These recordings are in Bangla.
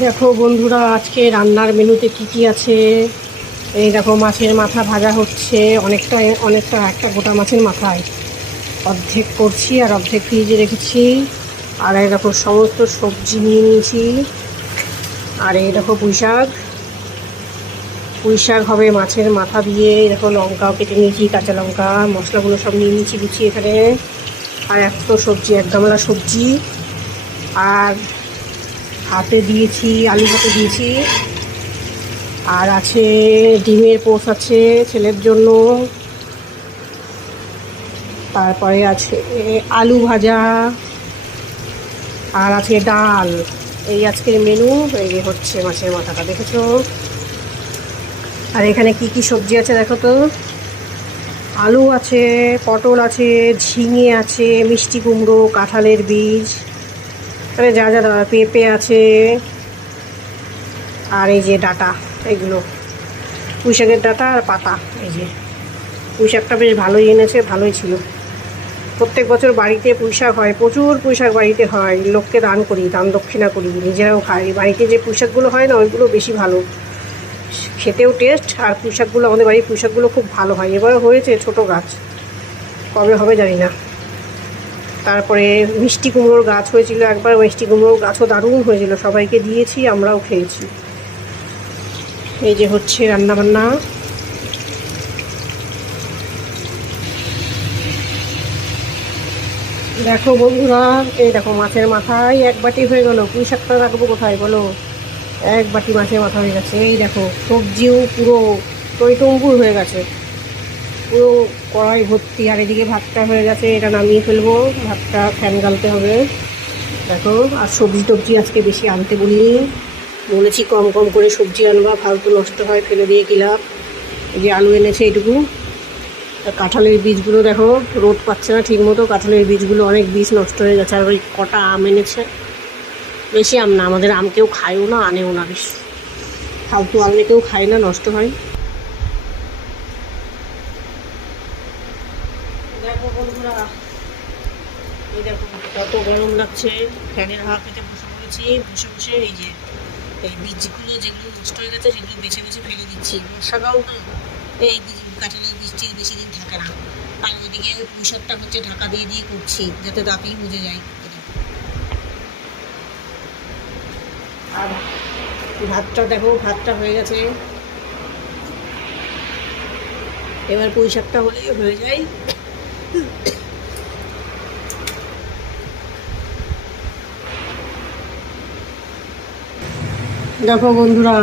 দেখো বন্ধুরা, আজকে রান্নার মেনুতে কি কি আছে। এই দেখো, মাছের মাথা ভাজা হচ্ছে। অনেকটা অনেকটা একটা গোটা মাছের মাথায় অর্ধেক করছি আর অর্ধেক ফ্রিজে রেখেছি। আর এই দেখো সমস্ত সবজি নিয়ে নিয়েছি। আর এই দেখো পুঁই শাক। পুঁই শাক হবে মাছের মাথা দিয়ে। দেখো লঙ্কাও কেটে নিয়েছি, কাঁচা লঙ্কা, মশলাগুলো সব নিয়ে নিয়েছি গুছিয়ে এখানে। আর এত সবজি, এক গামলা সবজি। আর হাতে দিয়েছি, আলু ভাতে দিয়েছি। আর আছে ডিমের পোচ আছে ছেলের জন্য। তারপরে আছে আলু ভাজা। আর আছে ডাল। এই আজকের মেনু। এই যে হচ্ছে মাছের মাথাটা, দেখেছো? আর এখানে কি কি সবজি আছে দেখো তো। আলু আছে, পটল আছে, ঝিঙে আছে, মিষ্টি কুমড়ো, কাঁঠালের বীজ, মানে যা যা দেওয়া, পেঁপে আছে। আর এই যে ডাঁটা, এগুলো পুঁই শাকের ডাঁটা আর পাতা। এই যে পুঁই শাকটা বেশ ভালোই এনেছে, ভালোই ছিল। প্রত্যেক বছর বাড়িতে পুঁই শাক হয়, প্রচুর পুঁই শাক বাড়িতে হয়। লোককে দান করি, দান দক্ষিণা করি, নিজেরাও খাই। বাড়িতে যে পুঁই শাকগুলো হয় না, ওইগুলো বেশি ভালো, খেতেও টেস্ট। আর পুঁই শাকগুলো, আমাদের বাড়ির পুঁই শাকগুলো খুব ভালো হয়। এবারে হয়েছে ছোট গাছ, কবে হবে জানি না। তারপরে মিষ্টি কুমড়োর গাছ হয়েছিল একবার, মিষ্টি কুমড়োর গাছও দারুণ হয়েছিল, সবাইকে দিয়েছি, আমরাও খেয়েছি। এই যে হচ্ছে রান্নাবান্না। দেখো বন্ধুরা, এই দেখো মাছের মাথায় এক বাটি হয়ে গেল। পুঁই শাকটা রাখবো কোথায় বলো? এক বাটি মাছের মাথা হয়ে গেছে। এই দেখো সবজিও পুরো টইটুম্বুর হয়ে গেছে, পুরো কড়াই ভর্তি। আর এদিকে ভাতটা হয়ে গেছে, এটা নামিয়ে ফেলবো। ভাতটা ফ্যান গালতে হবে। দেখো, আর সবজি টবজি আজকে বেশি আনতে বলিনি, বলেছি কম কম করে সবজি আনবা, ফালতু নষ্ট হয়, ফেলে দিয়ে কি লাভ। এই যে আলু এনেছে এইটুকু। আর কাঁঠালের বীজগুলো দেখো, রোদ পাচ্ছে না ঠিক মতো, কাঁঠালের বীজগুলো অনেক বীজ নষ্ট হয়ে গেছে। আর ওই কটা আম এনেছে, বেশি আম না, আমাদের আম কেউ খায়ও না, আনেও না বেশ। ফালতু আনলে কেউ খায় না, নষ্ট হয়। দেখো বন্ধুরা, এই দেখো কত গরম লাগছে, ফ্যানের হাওয়া পেতে বসে পড়েছি। বসে বসে এই যে এই বীজগুলো যেগুলো নষ্ট হয়ে গেছে, সেগুলো বেছে বেছে ফেলে দিচ্ছি। বর্ষাকাল না, এই কাঁঠালের বীজটি বেশি দিন থাকে না। আর ওইদিকে পুঁই শাকটা হচ্ছে ঢাকা দিয়ে দিয়ে করছি, যাতে দাঁতেই বুঝে যায়। আর ভাতটা দেখো, ভাতটা হয়ে গেছে। এবার পুঁই শাকটা হলেই হয়ে যায়। দেখো বন্ধুরা,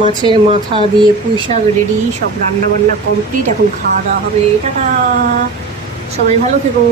মাছের মাথা দিয়ে পুঁই শাক রেডি, সব রান্না বান্না কমপ্লিট। এখন খাওয়া দাওয়া হবে। টাটা, সবাই ভালো থেকো।